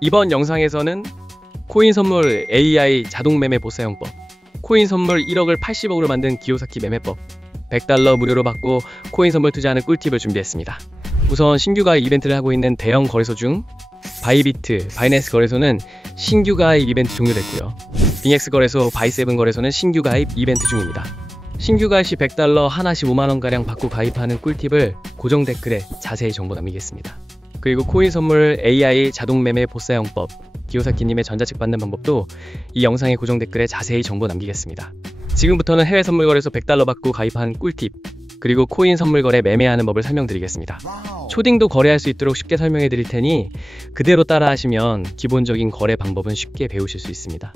이번 영상에서는 코인 선물 AI 자동 매매 보사용법, 코인 선물 1억을 80억으로 만든 기요사키 매매법, 100달러 무료로 받고 코인 선물 투자하는 꿀팁을 준비했습니다. 우선 신규 가입 이벤트를 하고 있는 대형 거래소 중 바이비트, 바이낸스 거래소는 신규 가입 이벤트 종료됐고요. 빙엑스 거래소, 바이세븐 거래소는 신규 가입 이벤트 중입니다. 신규 가입 시 100달러 하나씩 5만원가량 받고 가입하는 꿀팁을 고정 댓글에 자세히 정보 남기겠습니다. 그리고 코인 선물 AI 자동 매매 보사용법, 기요사키님의 전자책 받는 방법도 이 영상의 고정 댓글에 자세히 정보 남기겠습니다. 지금부터는 해외 선물 거래소 100달러 받고 가입한 꿀팁, 그리고 코인 선물 거래 매매하는 법을 설명드리겠습니다. 초딩도 거래할 수 있도록 쉽게 설명해 드릴 테니 그대로 따라 하시면 기본적인 거래 방법은 쉽게 배우실 수 있습니다.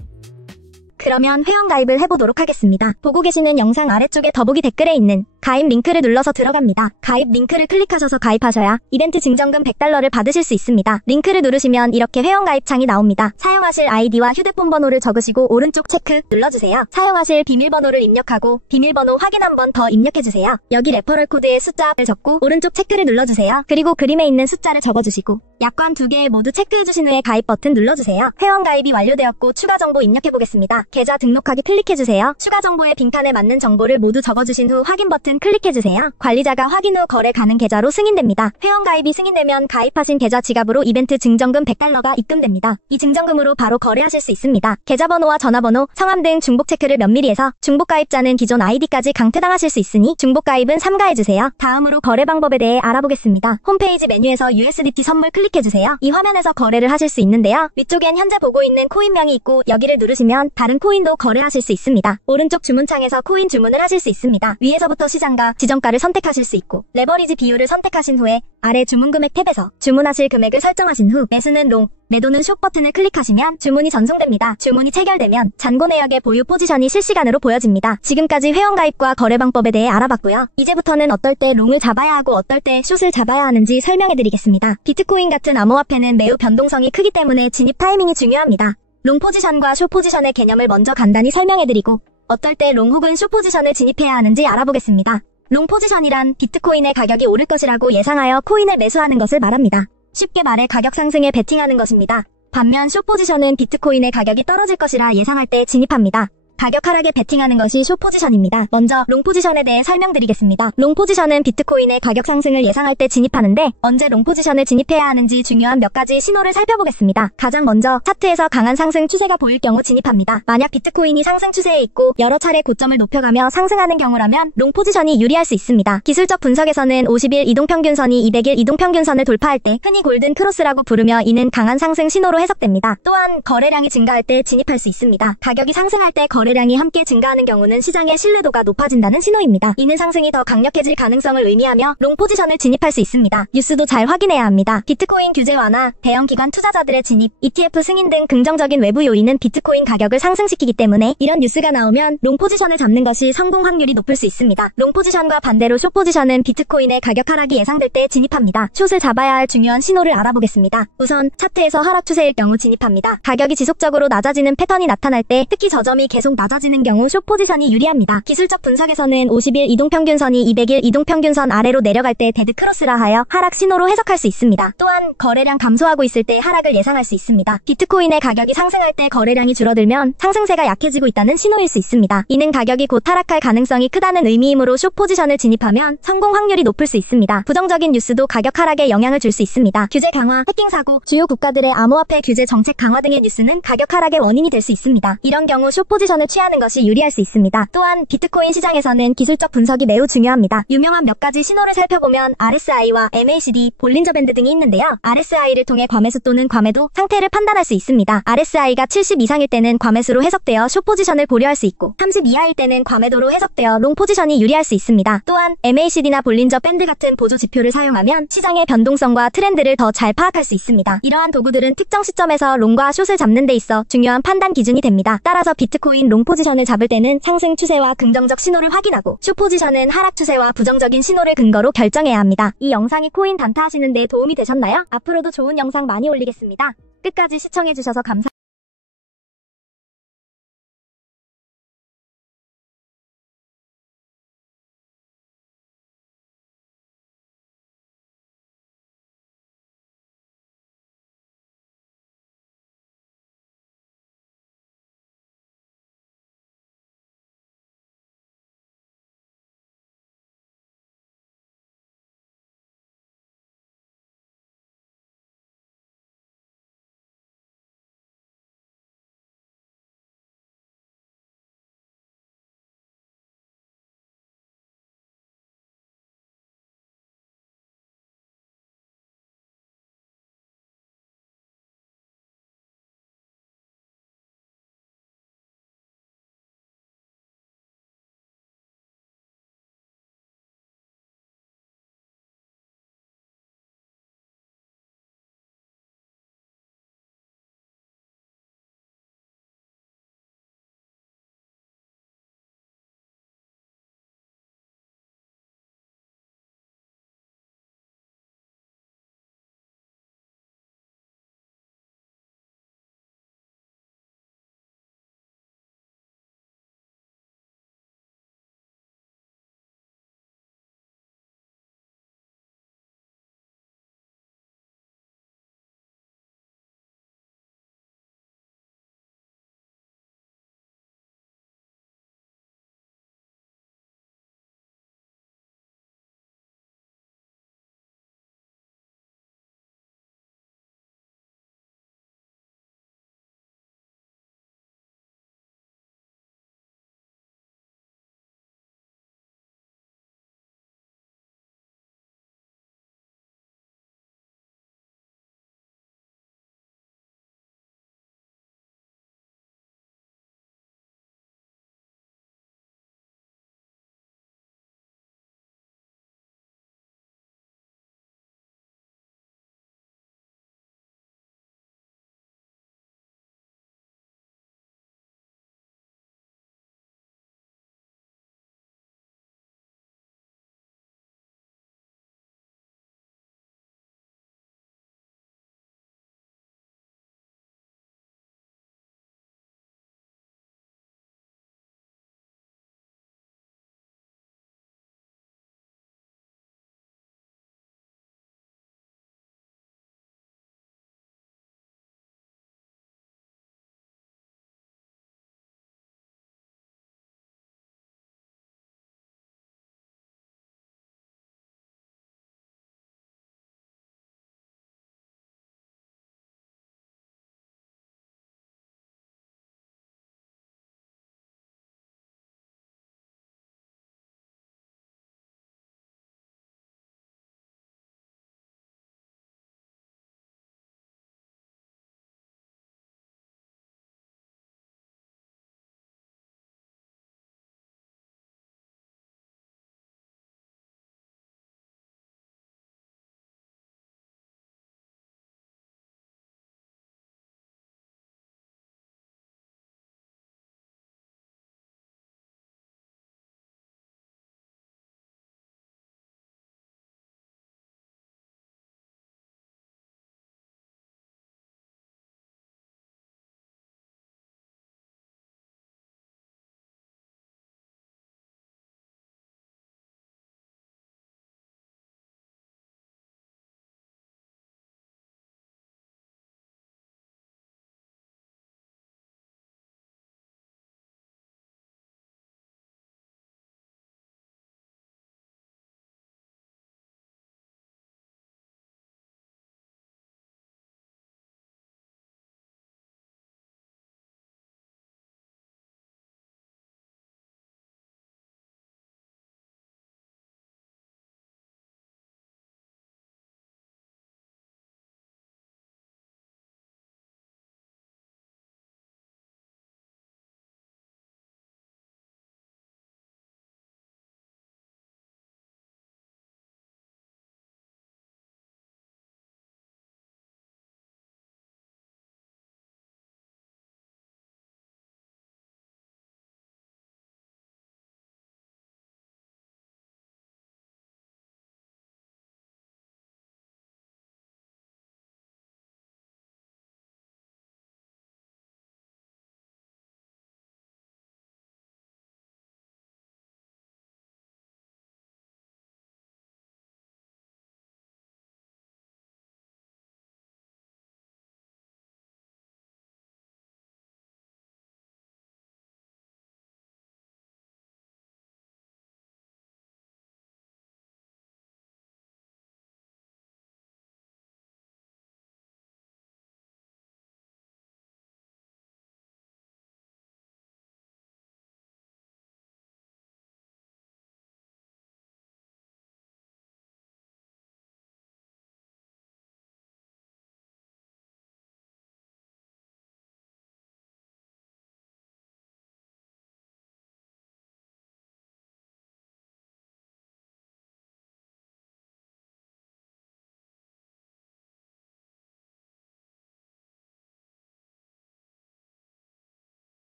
그러면 회원가입을 해보도록 하겠습니다. 보고 계시는 영상 아래쪽에 더보기 댓글에 있는 가입 링크를 눌러서 들어갑니다. 가입 링크를 클릭하셔서 가입하셔야 이벤트 증정금 100달러를 받으실 수 있습니다. 링크를 누르시면 이렇게 회원가입 창이 나옵니다. 사용하실 아이디와 휴대폰 번호를 적으시고 오른쪽 체크 눌러주세요. 사용하실 비밀번호를 입력하고 비밀번호 확인 한 번 더 입력해주세요. 여기 레퍼럴 코드에 숫자를 적고 오른쪽 체크를 눌러주세요. 그리고 그림에 있는 숫자를 적어주시고 약관 2개 모두 체크해주신 후에 가입 버튼 눌러주세요. 회원가입이 완료되었고 추가 정보 입력해보겠습니다. 계좌 등록하기 클릭해주세요. 추가 정보의 빈칸에 맞는 정보를 모두 적어주신 후 확인 버튼 클릭해주세요. 관리자가 확인 후 거래 가능 계좌로 승인됩니다. 회원가입이 승인되면 가입하신 계좌 지갑으로 이벤트 증정금 100달러가 입금됩니다. 이 증정금으로 바로 거래하실 수 있습니다. 계좌번호와 전화번호, 성함 등 중복 체크를 면밀히 해서 중복가입자는 기존 아이디까지 강퇴당하실 수 있으니 중복가입은 삼가해주세요. 다음으로 거래 방법에 대해 알아보겠습니다. 홈페이지 메뉴에서 USDT 선물 클릭해주세요. 이 화면에서 거래를 하실 수 있는데요. 위쪽엔 현재 보고 있는 코인명이 있고 여기를 누르시면 다른 코인도 거래하실 수 있습니다. 오른쪽 주문창에서 코인 주문을 하실 수 있습니다. 위에서부터 시장가, 지정가를 선택하실 수 있고 레버리지 비율을 선택하신 후에 아래 주문금액 탭에서 주문하실 금액을 설정하신 후 매수는 롱, 매도는 숏 버튼을 클릭하시면 주문이 전송됩니다. 주문이 체결되면 잔고 내역의 보유 포지션이 실시간으로 보여집니다. 지금까지 회원가입과 거래 방법에 대해 알아봤고요. 이제부터는 어떨 때 롱을 잡아야 하고 어떨 때 숏을 잡아야 하는지 설명해드리겠습니다. 비트코인 같은 암호화폐는 매우 변동성이 크기 때문에 진입 타이밍이 중요합니다. 롱 포지션과 숏 포지션의 개념을 먼저 간단히 설명해드리고 어떨 때 롱 혹은 숏 포지션을 진입해야 하는지 알아보겠습니다. 롱 포지션이란 비트코인의 가격이 오를 것이라고 예상하여 코인을 매수하는 것을 말합니다. 쉽게 말해 가격 상승에 베팅하는 것입니다. 반면 숏 포지션은 비트코인의 가격이 떨어질 것이라 예상할 때 진입합니다. 가격 하락에 베팅하는 것이 숏 포지션입니다. 먼저 롱 포지션에 대해 설명드리겠습니다. 롱 포지션은 비트코인의 가격 상승을 예상할 때 진입하는데 언제 롱 포지션을 진입해야 하는지 중요한 몇 가지 신호를 살펴보겠습니다. 가장 먼저 차트에서 강한 상승 추세가 보일 경우 진입합니다. 만약 비트코인이 상승 추세에 있고 여러 차례 고점을 높여가며 상승하는 경우라면 롱 포지션이 유리할 수 있습니다. 기술적 분석에서는 50일 이동평균선이 200일 이동평균선을 돌파할 때 흔히 골든 크로스라고 부르며 이는 강한 상승 신호로 해석됩니다. 또한 거래량이 증가할 때 진입할 수 있습니다. 가격이 상승할 때 거래량이 함께 증가하는 경우는 시장의 신뢰도가 높아진다는 신호입니다. 이는 상승이 더 강력해질 가능성을 의미하며 롱 포지션을 진입할 수 있습니다. 뉴스도 잘 확인해야 합니다. 비트코인 규제 완화, 대형 기관 투자자들의 진입, ETF 승인 등 긍정적인 외부 요인은 비트코인 가격을 상승시키기 때문에 이런 뉴스가 나오면 롱 포지션을 잡는 것이 성공 확률이 높을 수 있습니다. 롱 포지션과 반대로 숏 포지션은 비트코인의 가격 하락이 예상될 때 진입합니다. 숏을 잡아야 할 중요한 신호를 알아보겠습니다. 우선 차트에서 하락 추세일 경우 진입합니다. 가격이 지속적으로 낮아지는 패턴이 나타날 때 특히 저점이 계속 낮아지는 경우 숏 포지션이 유리합니다. 기술적 분석에서는 50일 이동평균선이 200일 이동평균선 아래로 내려갈 때 데드 크로스라 하여 하락 신호로 해석할 수 있습니다. 또한 거래량 감소하고 있을 때 하락을 예상할 수 있습니다. 비트코인의 가격이 상승할 때 거래량이 줄어들면 상승세가 약해지고 있다는 신호일 수 있습니다. 이는 가격이 곧 하락할 가능성이 크다는 의미이므로 숏 포지션을 진입하면 성공 확률이 높을 수 있습니다. 부정적인 뉴스도 가격 하락에 영향을 줄 수 있습니다. 규제 강화, 해킹 사고, 주요 국가들의 암호화폐 규제 정책 강화 등의 뉴스는 가격 하락의 원인이 될 수 있습니다. 이런 경우 숏 포지션을 취하는 것이 유리할 수 있습니다. 또한 비트코인 시장에서는 기술적 분석이 매우 중요합니다. 유명한 몇 가지 신호를 살펴보면 RSI와 MACD, 볼린저 밴드 등이 있는데요. RSI를 통해 과매수 또는 과매도 상태를 판단할 수 있습니다. RSI가 70 이상일 때는 과매수로 해석되어 숏 포지션을 고려할 수 있고 30 이하일 때는 과매도로 해석되어 롱 포지션이 유리할 수 있습니다. 또한 MACD나 볼린저 밴드 같은 보조 지표를 사용하면 시장의 변동성과 트렌드를 더 잘 파악할 수 있습니다. 이러한 도구들은 특정 시점에서 롱과 숏을 잡는 데 있어 중요한 판단 기준이 됩니다. 따라서 비트코인 롱 포지션을 잡을 때는 상승 추세와 긍정적 신호를 확인하고 숏 포지션은 하락 추세와 부정적인 신호를 근거로 결정해야 합니다. 이 영상이 코인 단타하시는 데 도움이 되셨나요? 앞으로도 좋은 영상 많이 올리겠습니다. 끝까지 시청해주셔서 감사합니다.